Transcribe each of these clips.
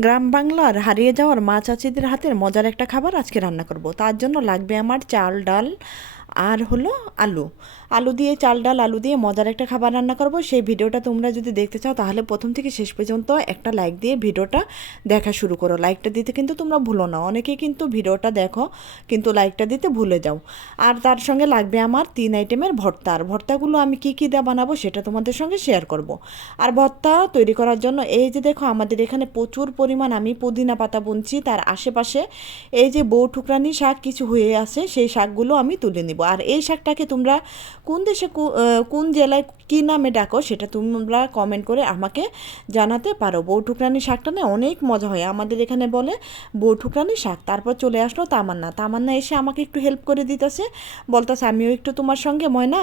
গ্রাম বাংলার হারিয়ে যাওয়ার মা চাচিদের হাতের মজার একটা খাবার আজকে রান্না করব। তার জন্য লাগবে আমার চাল, ডাল আর হলো আলু। আলু দিয়ে চাল, ডাল, আলু দিয়ে মজার একটা খাবার রান্না করব। সেই ভিডিওটা তোমরা যদি দেখতে চাও, তাহলে প্রথম থেকে শেষ পর্যন্ত একটা লাইক দিয়ে ভিডিওটা দেখা শুরু করো। লাইকটা দিতে কিন্তু তোমরা ভুলো না। অনেকে কিন্তু ভিডিওটা দেখো, কিন্তু লাইকটা দিতে ভুলে যাও। আর তার সঙ্গে লাগবে আমার তিন আইটেমের ভর্তা। আর ভর্তাগুলো আমি কী কী দিয়ে বানাবো সেটা তোমাদের সঙ্গে শেয়ার করব। আর ভর্তা তৈরি করার জন্য এই যে দেখো, আমাদের এখানে প্রচুর পরিমাণ আমি পুদিনা পাতা বুনছি। তার আশেপাশে এই যে বউ ঠুকরানি শাক কিছু হয়ে আছে, সেই শাকগুলো আমি তুলে নিব। আর এই শাকটাকে তোমরা কোন দেশে কোন জেলায় কী নামে ডাকো সেটা তোমরা কমেন্ট করে আমাকে জানাতে পারো। বউ ঠুকরানি শাকটা না অনেক মজা হয়। আমাদের এখানে বলে বউ ঠুকরানি শাক, তারপর চলে আসলো তামান্না। তামান্না এসে আমাকে একটু হেল্প করে দিতেছে, বলতেছে, আমিও একটু তোমার সঙ্গে ময়না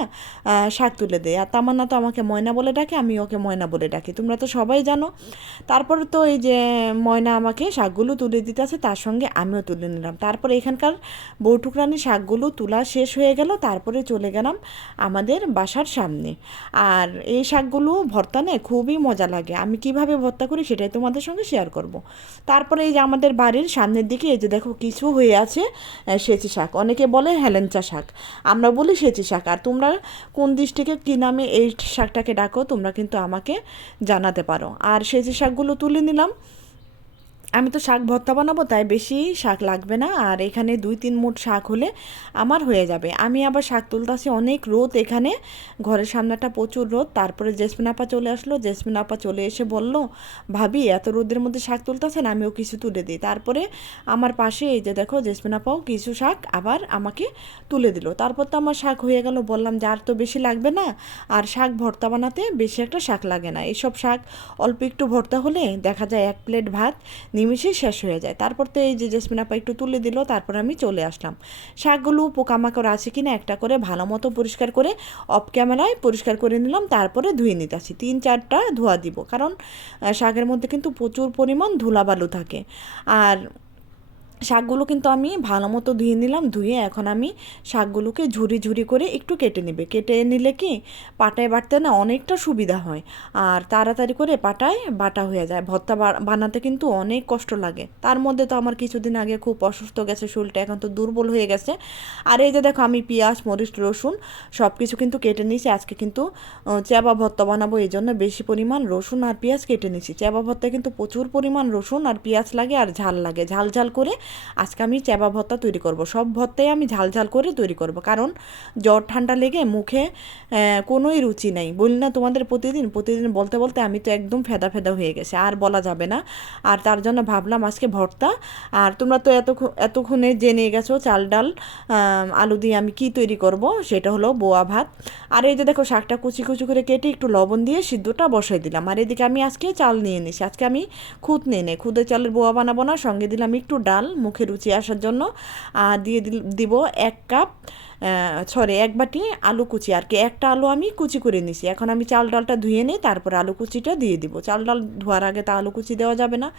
শাক তুলে দেয় আর তামান্না তো আমাকে ময়না বলে ডাকে আমি ওকে ময়না বলে ডাকি। তোমরা তো সবাই জানো। তারপর তো এই যে ময়না আমাকে শাকগুলো তুলে দিতেছে, তার সঙ্গে আমিও তুলে নিলাম। তারপর এখানকার বৌঠুকরানি শাকগুলো তোলা শেষ হয়ে গেল, তারপরে চলে গেলাম আমাদের বাসার সামনে। আর এই শাকগুলো ভর্তা নেয় খুবই মজা লাগে। আমি কীভাবে ভর্তা করি সেটাই তোমাদের সঙ্গে শেয়ার করব। তারপরে এই যে আমাদের বাড়ির সামনের দিকে এই যে দেখো কিছু হয়ে আছে সেচি শাক। অনেকে বলে হেলেঞ্চা শাক। আমরা বলি সেচি শাক। আর তোমরা কোন দিক থেকে কী নামে এই শাকটাকে ডাকো, তোমরা কিন্তু আমাকে জানাতে পারো। আর সেচি শাকগুলো তুলে নিলাম। আমি তো শাক ভর্তা বানাবো, তাই বেশি শাক লাগবে না। আর এখানে দুই তিন মুঠ শাক হলে আমার হয়ে যাবে। আমি আবার শাক তুলতাছি অনেক রোদ এখানে। ঘরের সামনেটা প্রচুর রোদ। তারপরে জেসমিন আপা চলে আসলো। জেসমিন আপা চলে এসে বলল, ভাবি, এত রোদের মধ্যে শাক তুলতেছেন আমিও কিছু তুলে দিই। তারপরে আমার পাশে এই যে দেখো, জেসমিন আপাও কিছু শাক আবার আমাকে তুলে দিল। তারপর তো আমার শাক হয়ে গেল, বললাম যে আর তো বেশি লাগবে না। আর শাক ভর্তা বানাতে বেশি একটা শাক লাগে না। এইসব শাক অল্প একটু ভর্তা হলে দেখা যায় এক প্লেট ভাত নিমিষেই শেষ হয়ে যায়। তারপর তো এই যে জেসমিন আপা একটু তুলে দিল, তারপর আমি চলে আসলাম। শাকগুলো পোকামাকড় আছে কিনা একটা করে ভালো মতো পরিষ্কার করে অফ ক্যামেরায় পরিষ্কার করে নিলাম, তারপরে ধুয়ে নিতে আসি। তিন চারটা ধোয়া দিব। কারণ শাকের মধ্যে কিন্তু প্রচুর পরিমাণ ধুলাবালু থাকে। আর শাকগুলো কিন্তু আমি ভালো মতো ধুয়ে নিলাম, ধুয়ে এখন আমি শাকগুলোকে ঝুরি ঝুরি করে একটু কেটে নেবে। কেটে নিলে কি পাটায় বাটতে না অনেকটা সুবিধা হয় আর তাড়াতাড়ি করে পাটায় বাটা হয়ে যায়। ভর্তা বানাতে কিন্তু অনেক কষ্ট লাগে। তার মধ্যে তো আমার কিছুদিন আগে খুব অসুস্থ গেছে, শরীরটা এখন তো দুর্বল হয়ে গেছে। আর এই যে দেখো আমি পেঁয়াজ, মরিচ, রসুন সব কিছু কিন্তু কেটে নিয়েছি। আজকে কিন্তু চ্যাবা ভর্তা বানাবো, এই জন্য বেশি পরিমাণ রসুন আর পেঁয়াজ কেটে নিয়েছি। চ্যাবা ভর্তায় কিন্তু প্রচুর পরিমাণ রসুন আর পেঁয়াজ লাগে আর ঝাল লাগে। ঝাল ঝাল করে আজকে আমি চ্যাবা ভর্তা তৈরি করব। সব ভর্তাই আমি ঝাল ঝাল করে তৈরি করব। কারণ জ্বর ঠান্ডা লেগে মুখে কোনোই রুচি নাই। বলি না তোমাদের প্রতিদিন প্রতিদিন বলতে বলতে আমি তো একদম ফেদা ফেদা হয়ে গেছে। আর বলা যাবে না। আর তার জন্য ভাবলাম আজকে ভর্তা। আর তোমরা তো এতক্ষণ এতক্ষণে জেনে গেছো চাল ডাল আলু দিয়ে আমি কি তৈরি করব, সেটা হলো বোয়া ভাত। আর এই যে দেখো শাকটা কুচি কুচি করে কেটে একটু লবণ দিয়ে সিদ্ধটা বসাই দিলাম। আর এদিকে আমি আজকে চাল নিয়ে নিছি আজকে আমি খুদ নিয়ে নেই। খুদে চালের বোয়া বানাবো না, সঙ্গে দিলাম একটু ডাল মুখে রুচি আসার জন্য দিয়ে দিব এক কাপ সরি এক বাটি আলু কুচি। আর কি, একটা আলু আমি কুচি করে নিছি। এখন আমি চাল ডালটা ধুয়ে নিই, তারপর আলু কুচিটা দিয়ে দিব। চাল ডাল ধোয়ার আগে তো আলু কুচি দেওয়া যাবে না।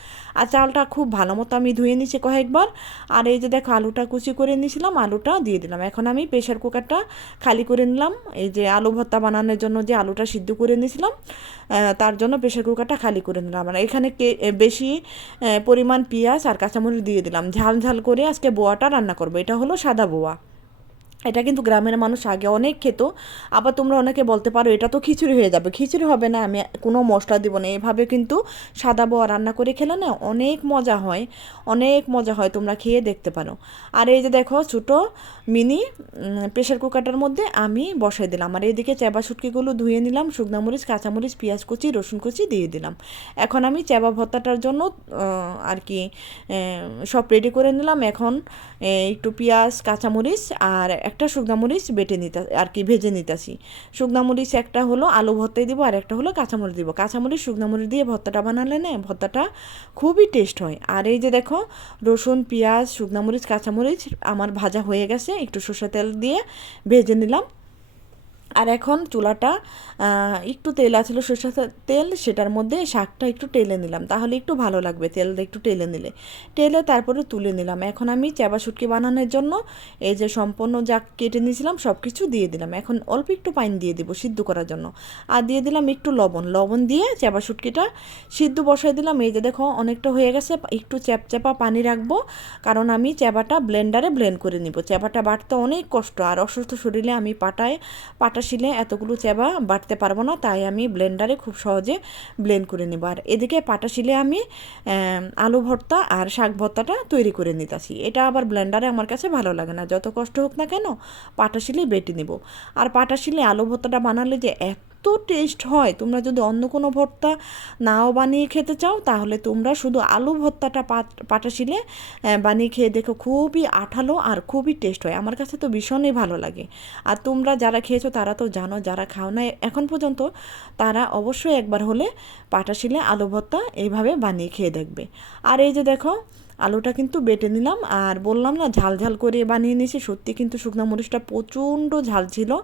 আর চালটা খুব ভালো মতো আমি ধুয়ে নিছি কয়েকবার। আর এই যে দেখো, আলুটা কুচি করে নিয়েছিলাম আলুটা দিয়ে দিলাম। এখন আমি প্রেশার কুকারটা খালি করে নিলাম। এই যে আলু ভর্তা বানানোর জন্য যে আলুটা সিদ্ধ করে নিয়েছিলাম তার জন্য প্রেশার কুকারটা খালি করে নিলাম। আর এখানে কে বেশি পরিমাণ পেঁয়াজ আর কাঁচামরিচ দিয়ে দিলাম। ঝাল ঝাল করে আজকে বোয়াটা রান্না করব। এটা হলো সাদা বোয়া। এটা কিন্তু গ্রামের মানুষ আগে অনেক খেত, আবার তোমরা অনেকে বলতে পারো এটা তো খিচুড়ি হয়ে যাবে। খিচুড়ি হবে না, আমি কোনো মশলা দিব না। এভাবে কিন্তু সাদা বোয়া রান্না করে খেলে না অনেক মজা হয়, অনেক মজা হয় তোমরা খেয়ে দেখতে পারো। আর এই যে দেখো ছোটো মিনি প্রেশার কুকারটার মধ্যে আমি বসাই দিলাম। আর এইদিকে চেবা শুটকিগুলো ধুয়ে নিলাম, শুকনা মরিচ কাঁচামরিচ পেঁয়াজ কুচি, রসুন কুচি দিয়ে দিলাম। এখন আমি চেবা ভর্তাটার জন্য আর কি সব রেডি করে নিলাম। এখন একটু পেঁয়াজ কাঁচামরিচ আর একটা মরিচ বেটে নিতে, আর কি ভেজে নিতেছি। মরিচ একটা হলো আলু ভর্তাই দিব, আর একটা হলো কাঁচামরিচ দিব। কাঁচামরিচ মরিচ দিয়ে ভর্তাটা বানালে না, ভর্তাটা খুবই টেস্ট হয়। আর এই যে দেখো, রসুন, পেঁয়াজ মরিচ, কাঁচামরিচ আমার ভাজা হয়ে গেছে, একটু সর্ষে তেল দিয়ে ভেজে নিলাম। আর এখন চুলাটা একটু তেল আছিল সরষের তেল, সেটার মধ্যে শাকটা একটু টেলে নিলাম। তাহলে একটু ভালো লাগবে তেলটা একটু টেলে নিলে। টেলে তারপরে তুলে নিলাম। এখন আমি চাবা শুটকি বানানোর জন্য এই যে সম্পূর্ণ যা কেটে নিয়েছিলাম সব কিছু দিয়ে দিলাম। এখন অল্প একটু পানি দিয়ে দিব সিদ্ধ করার জন্য। আর দিয়ে দিলাম একটু লবণ। লবণ দিয়ে চাবা শুটকিটা সিদ্ধ বসাই দিলাম। এই যে দেখো অনেকটা হয়ে গেছে। একটু চ্যাপচ্যাপা পানি রাখব। কারণ আমি চাবাটা ব্লেন্ডারে ব্লেন্ড করে নিব। চাবাটা বাটতে অনেক কষ্ট। আর অসুস্থ শরীরে আমি পাটায়, পাটা শিলে এতগুলো চেবা বাটতে পারব না, তাই আমি ব্লেন্ডারে খুব সহজে ব্লেন্ড করে নেব। আর এদিকে পাটা শিলে আমি আলু ভর্তা আর শাক ভর্তাটা তৈরি করে নিতেছি। এটা আবার ব্লেন্ডারে আমার কাছে ভালো লাগে না। যত কষ্ট হোক না কেন পাটা শিলে বেটে নেব। আর পাটা শিলে আলু ভর্তাটা বানালে যে এত টেস্ট হয়। তোমরা যদি অন্য কোনো ভর্তা নাও বানিয়ে খেতে চাও, তাহলে তোমরা শুধু আলু ভর্তাটা পাট- পাটা শিলে বানিয়ে খেয়ে দেখো খুবই আঠালো আর খুবই টেস্ট হয়। আমার কাছে তো ভীষণই ভালো লাগে। আর তোমরা যারা খেয়েছো তারা তো জানো, যারা খাও না এখন পর্যন্ত, তারা অবশ্যই একবার হলে পাটা শিলে আলু ভর্তা এইভাবে বানিয়ে খেয়ে দেখবে। আর এই যে দেখো আলুটা কিন্তু বেটে নিলাম আর বললাম না, ঝাল ঝাল করে বানিয়ে নিয়েছি। সত্যি কিন্তু শুকনো মরিচটা প্রচণ্ড ঝাল ছিল।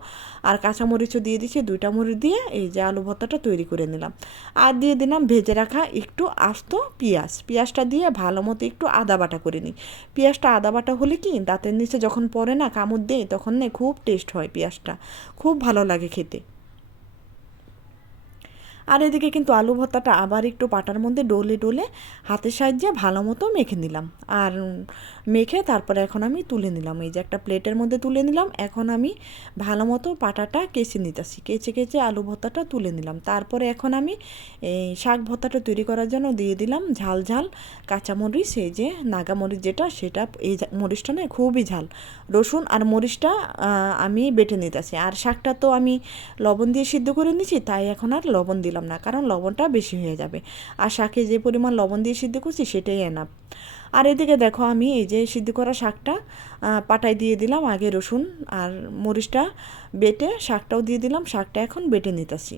আর কাঁচা মরিচও দিয়ে দিয়েছি, দুইটা মরিচ দিয়ে এই যে আলু ভর্তাটা তৈরি করে নিলাম। আর দিয়ে দিলাম ভেজে রাখা একটু আস্ত পেঁয়াজ। পেঁয়াজটা দিয়ে ভালো মতো একটু আদা বাটা করে নিই। পেঁয়াজটা আদা বাটা হলে কি, দাঁতের নিচে যখন পরে না কামড় দেয়, তখন না খুব টেস্ট হয় পেঁয়াজটা। খুব ভালো লাগে খেতে। আর এদিকে কিন্তু আলু ভর্তাটা আবার একটু পাটার মধ্যে ডলে ডলে হাতের সাহায্যে ভালো মতো মেখে নিলাম। আর মেখে তারপরে এখন আমি তুলে নিলাম। এই যে একটা প্লেটের মধ্যে তুলে নিলাম। এখন আমি ভালো মতো পাটাটা কেচে নিতেছি। কেচে কেচে আলু ভর্তাটা তুলে নিলাম। তারপরে এখন আমি এই শাক ভর্তাটা তৈরি করার জন্য দিয়ে দিলাম ঝাল ঝাল কাঁচামরিচ, এই যে নাগামরিচ যেটা, সেটা এই মরিচটা না খুবই ঝাল। রসুন আর মরিচটা আমি বেটে নিতেছি। আর শাকটা তো আমি লবণ দিয়ে সিদ্ধ করে নিয়েছি, তাই এখন আর লবণ দিলাম না, কারণ লবণটা বেশি হয়ে যাবে। আর শাকে যে পরিমাণ লবণ দিয়ে সিদ্ধ করছি সেটাই এনাফ আর এদিকে দেখো আমি এই যে সিদ্ধ করা শাকটা পাটায় দিয়ে দিলাম আগে রসুন আর মরিচটা বেটে শাকটাও দিয়ে দিলাম, শাকটা এখন বেটে নিতেছি।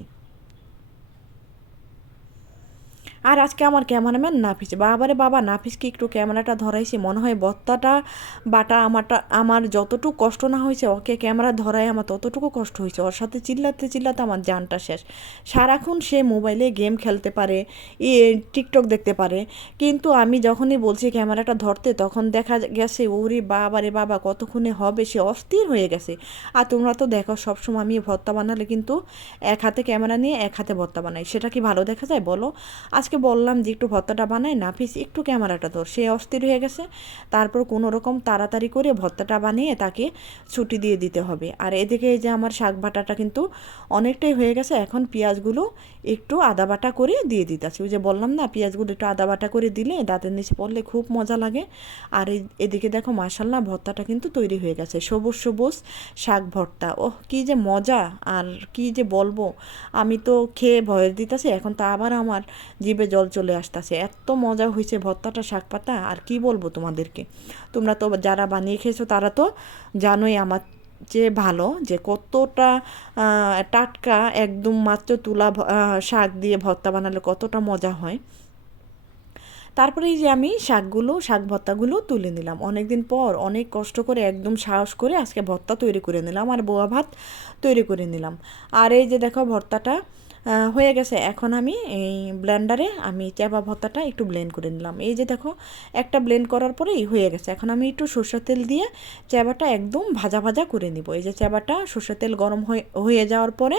আর আজকে আমার ক্যামেরাম্যান নাফিস। বাবারে বাবা, নাফিসকে একটু ক্যামেরাটা ধরাইছি, মনে হয় বত্তাটা, বাটা আমারটা, আমার যতটুকু কষ্ট না হয়েছে, ওকে ক্যামেরা ধরায় আমার ততটুকু কষ্ট হয়েছে। ওর সাথে চিল্লাতে চিল্লাতে আমার জানটা শেষ। সারাক্ষণ সে মোবাইলে গেম খেলতে পারে, ই, টিকটক দেখতে পারে। কিন্তু আমি যখনই বলছি ক্যামেরাটা ধরতে, তখন দেখা গেছে, ওরে বাবা রে বাবা, কতক্ষণে হবে? সে অস্থির হয়ে গেছে। আর তোমরা তো দেখো, সবসময় আমি ভর্তা বানালে কিন্তু এক হাতে ক্যামেরা নিয়ে এক হাতে ভর্তা বানাই। সেটা কি ভালো দেখা যায় বলো? আজকে বললাম যে একটু ভর্তাটা বানাই, নাফিস একটু ক্যামেরাটা ধর। সে অস্থির হয়ে গেছে, তারপর কোনো রকম তাড়াতাড়ি করে ভর্তাটা বানিয়ে তাকে ছুটি দিয়ে দিতে হবে। আর এদিকে যে আমার শাক বাটাটা কিন্তু অনেকটাই হয়ে গেছে, এখন পেঁয়াজগুলো একটু আদা বাটা করে দিয়ে দিতেছি। ওই যে বললাম না, পেঁয়াজগুলো একটু আদা বাটা করে দিলে দাঁতের নিচে পড়লে খুব মজা লাগে। আর এদিকে দেখো মাসাল্লাহ ভর্তাটা কিন্তু তৈরি হয়ে গেছে, সবুজ সবুজ শাক ভর্তা। ওহ, কী যে মজা! আর কি যে বলব, আমি তো খেয়ে ভয়েস দিতেছি, এখন তো আবার আমার জিভে জল চলে আসতেছে। এত মজা হয়েছে ভর্তাটা শাক পাতা আর কি বলব তোমাদেরকে? তোমরা তো যারা বানিয়ে খেয়েছো, তারা তো জানোই আমার যে ভালো, যে কতটা টাটকা, একদম মাত্র তুলা শাক দিয়ে ভর্তা বানালে কতটা মজা হয়। তারপরে এই যে আমি শাকগুলো, শাক ভর্তাগুলো তুলে নিলাম। অনেকদিন পর অনেক কষ্ট করে, একদম সাহস করে আজকে ভর্তা তৈরি করে নিলাম, আর বোয়া ভাত তৈরি করে নিলাম। আর এই যে দেখো ভর্তাটা হয়ে গেছে। এখন আমি এই ব্লেন্ডারে আমি চাপা ভর্তাটা একটু ব্লেন্ড করে নিলাম। এই যে দেখো, একটা ব্লেন্ড করার পরেই হয়ে গেছে। এখন আমি একটু সরষের তেল দিয়ে চাবাটা একদম ভাজা ভাজা করে নিব। এই যে চাবাটা সরষের তেল গরম হয়ে যাওয়ার পরে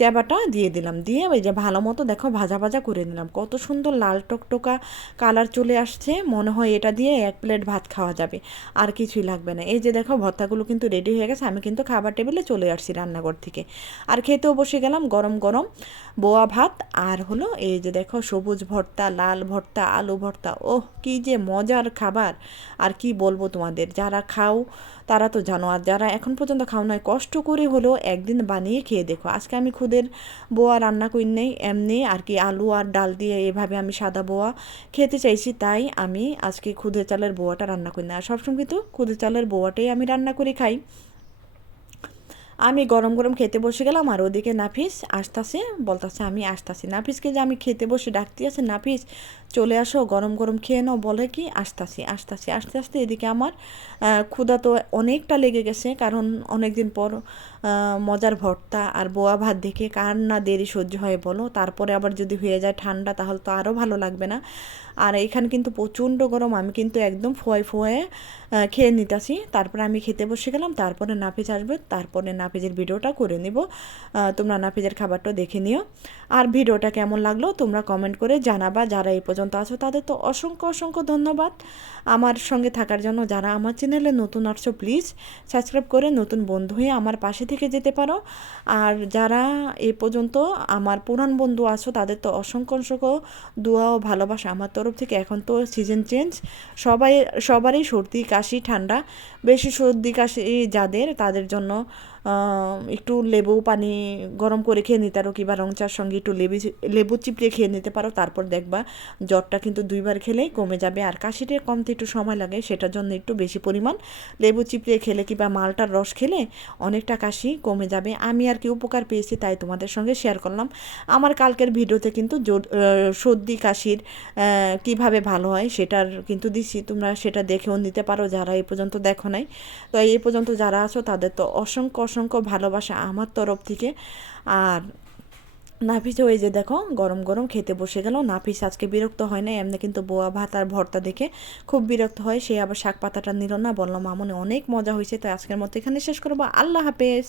চাবাটা দিয়ে দিলাম। দিয়ে ওই যে ভালো মতো দেখো ভাজা ভাজা করে নিলাম। কত সুন্দর লাল টকটকা কালার চলে আসছে। মনে হয় এটা দিয়ে এক প্লেট ভাত খাওয়া যাবে। আর কিছুই লাগবে না। এই যে দেখো ভর্তাগুলো কিন্তু রেডি হয়ে গেছে। আমি কিন্তু খাবার টেবিলে চলে আসছি রান্নাঘর থেকে। আর খেতেও বসে গেলাম গরম গরম। বোয়া ভাত আর হলো এই যে দেখো সবুজ ভর্তা, লাল ভর্তা, আলু ভর্তা। ওহ, কি যে মজার খাবার। আর কি বলব তোমাদের, যারা খাও তারা তো জানো, আর যারা এখন পর্যন্ত খাও নয় কষ্ট করে হলেও একদিন বানিয়ে খেয়ে দেখো। আজকে আমি খুদের বোয়া রান্না করি নেই, এমনি আর কি আলু আর ডাল দিয়ে এভাবে আমি সাদা বোয়া খেতে চাইছি, তাই আমি আজকে খুদের চালের বোয়াটা রান্না করি না আর সবসময় কিন্তু খুদের চালের বোয়াটাই আমি রান্না করে খাই। আমি গরম গরম খেতে বসে গেলাম আর ওদিকে নাফিস আসতেছে, বলতেছে, আমি আসতেছি। নাফিসকে যে আমি খেতে বসে ডাকতে আছে, নাফিস, চলে আসো, গরম গরম খেয়ে নাও। বলে কি, আসতাছি আসতাছি। আস্তে আস্তে এদিকে আমার ক্ষুধা তো অনেকটা লেগে গেছে, কারণ অনেক দিন পর মজার ভর্তা আর বোয়া ভাত দেখে কার না দেরি সহ্য হয় বলো। তারপরে আবার যদি হয়ে যায় ঠান্ডা, তাহলে তো আরও ভালো লাগবে না। আর এখানে কিন্তু প্রচণ্ড গরম, আমি কিন্তু একদম ফোয়াই ফোয়াই খেয়ে নিতেছি। তারপরে আমি খেতে বসে গেলাম, তারপরে নাফিস আসবে, তারপরে নাফিজের ভিডিওটা করে নিব। তোমরা নাফিজের খাবারটা দেখে নিও। আর ভিডিওটা কেমন লাগল তোমরা কমেন্ট করে জানাবা। যারা এই পর্যন্ত আছো তাদের তো অসংখ্য অসংখ্য ধন্যবাদ। আমার সঙ্গে থাকার জন্য যারা আমার চ্যানেলে নতুন আসছো প্লিজ সাবস্ক্রাইব করে নতুন বন্ধু হয়ে আমার পাশে থেকে যেতে পারো। আর যারা এ পর্যন্ত আমার পুরান বন্ধু আছো তাদের তো অসংখ্য অসংখ্য দোয়া ও ভালোবাসা আমার তরফ থেকে। এখন তো সিজন চেঞ্জ সবাই, সবারই সর্দি, কাশি, ঠান্ডা। বেশি সর্দি, কাশি যাদের, তাদের জন্য একটু লেবু পানি গরম করে খেয়ে নিতে পারো, কিংবা রং চার সঙ্গে একটু লেবু লেবু চিপড়ে খেয়ে নিতে পারো, তারপর দেখবা জ্বরটা কিন্তু দুইবার খেলেই কমে যাবে। আর কাশিটা কমতে একটু সময় লাগে, সেটার জন্য একটু বেশি পরিমাণ লেবু চিপড়ে খেলে কিংবা মালটার রস খেলে অনেকটা কাশি কমে যাবে। আমি আর কি উপকার পেয়েছি তাই তোমাদের সঙ্গে শেয়ার করলাম। আমার কালকের ভিডিওতে কিন্তু সর্দি, কাশির কীভাবে ভালো হয় সেটার কিন্তু দিচ্ছি তোমরা সেটা দেখেও নিতে পারো, যারা এই পর্যন্ত দেখো নাই। তো এই পর্যন্ত যারা আছো তাদের তো অসংখ্য অসংখ্য ভালোবাসা আমার তরফ থেকে। আর নাফিস ওই যে দেখো, গরম গরম খেতে বসে গেল। নাফিস আজকে বিরক্ত হয় না এমনি কিন্তু বোয়া ভাত আর ভর্তা দেখে খুব বিরক্ত হয়। সে আবার শাক পাতাটা নিল না বললাম মামনে, অনেক মজা হয়েছে তো আজকের মতো এখানে শেষ করব। আল্লাহ হাফেজ।